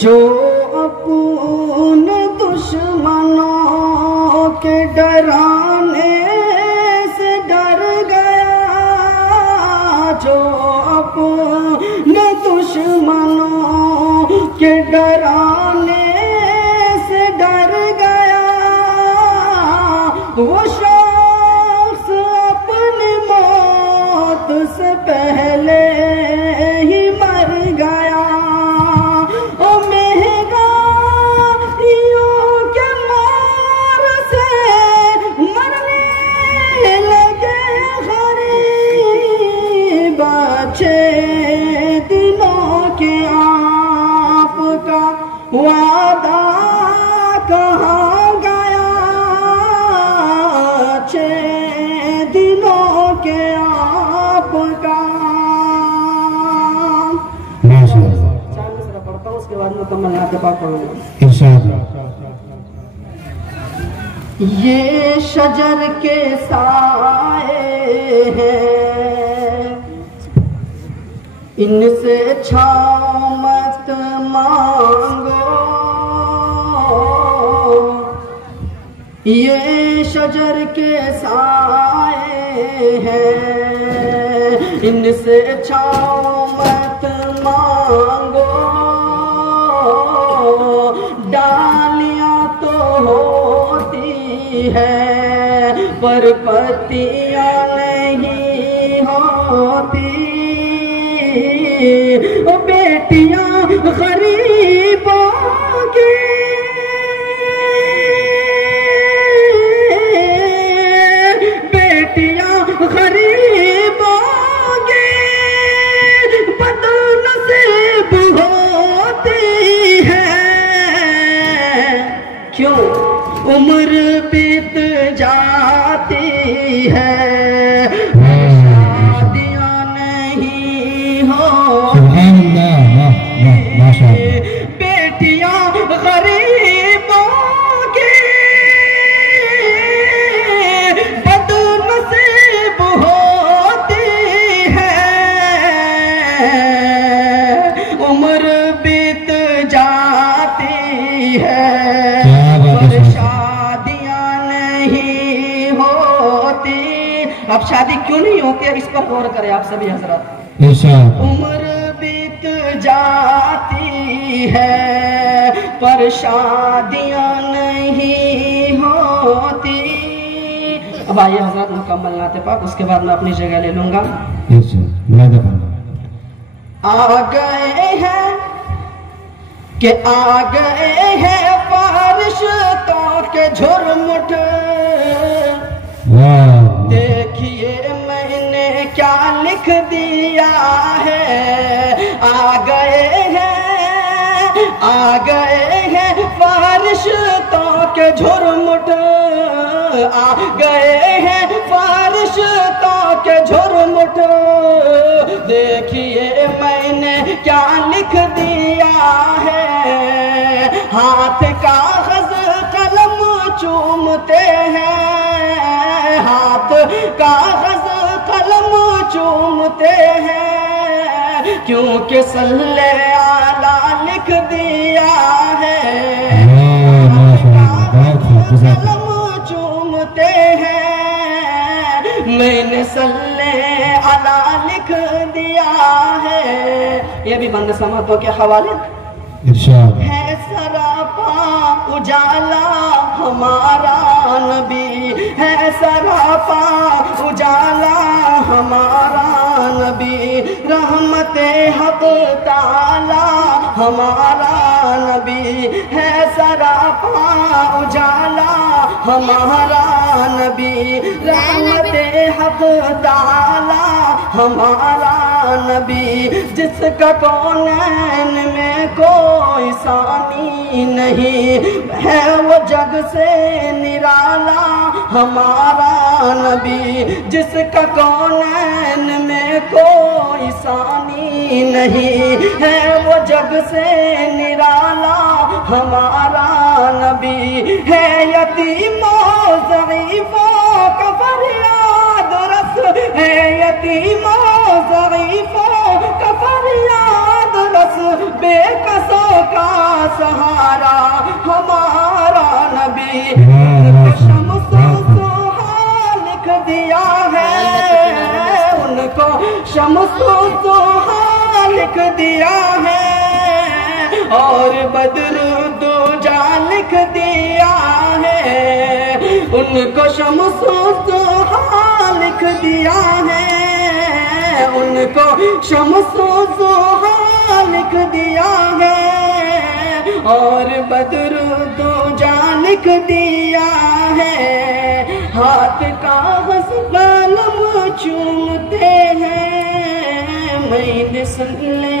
جو اپنے دشمنوں کے ڈرانے سے ڈر گیا، جو اپنے دشمنوں کے ڈرانے سے ڈر گیا، وہ شخص اپنی موت سے پہلے ہی مر گیا۔ وعدہ کہاں گیا، 6 دنوں کے آپ کا۔ چاند سرا پڑھتا ہوں، اس کے بعد مکمل نعت پاک پڑھوں گا انشاءاللہ۔ یہ شجر کے سائے ہیں، ان سے چھاؤں مت مانگو، یہ شجر کے سائے ہیں، ان سے چھاؤں مت مانگو، ڈالیاں تو ہوتی ہے پر پتیاں نہیں ہوتی، بیٹیاں غریبوں کی، بیٹیاں غریبوں کی بد نصیب ہوتی ہے، کیوں عمر بیت جاتی ہے، بیٹیاں غریبوں کی بد نصیب ہوتی ہے، عمر بیت جاتی ہے، پر شادیاں نہیں ہوتی۔ اب شادی کیوں نہیں ہوتی ہے، اس پر غور کریں آپ سبھی حضرات۔ عمر بیت جاتی ہے پر شادیاں نہیں ہوتی۔ اب آئیے حضرات مکمل نعت پاک، اس کے بعد میں اپنی جگہ لے لوں گا۔ آ گئے ہیں کہ آ گئے ہیں فرشتوں کے جھرمٹ، دیکھیے میں نے کیا لکھ دیا ہے، آ گئے ہیں فرشتوں کے جھرمٹ، آ گئے ہیں فرشتوں کے جھرمٹ، دیکھیے میں نے کیا لکھ دیا ہے، ہاتھ کاغذ قلم چومتے ہیں، ہاتھ کاغذ قلم چومتے ہیں، کیونکہ صلی اعلیٰ لکھ دیا ہے، قلم چومتے ہیں، میں نے صلی اعلیٰ لکھ دیا ہے۔ یہ بھی بند سماعتوں کے حوالے ہے، سراپا اجالا ہمارا نبی ہے، سراپا اجالا ہمارا نبی، رحمت حق تعالی ہمارا نبی ہے، سراپا اجالا ہمارا نبی، رحمت حق تعالی ہمارا نبی، جس کا کونین میں کوئی ثانی نہیں ہے، وہ جگ سے نرالا ہمارا نبی، جس کا کونین میں کوئی ثانی نہیں ہے، وہ جگ سے نرالا ہمارا نبی ہے، یتیموں ضعیفوں کا فریاد رس ہے، یتیموں ضعیفوں کا فریاد رس بے کسوں کا سہارا ہمارا نبی شمس و ضحیٰ لکھ دیا ہے، ان کو شمس و ضحیٰ لکھ دیا ہے، اور بدر دوجا لکھ دیا ہے، ان کو شمس و ضحیٰ لکھ دیا ہے، ان کو شمس و ضحیٰ لکھ دیا ہے، اور بدر دوجا لکھ دیا ہے۔ ہاتھ کاغذ قلم چومتے ہیں، میں نے صلی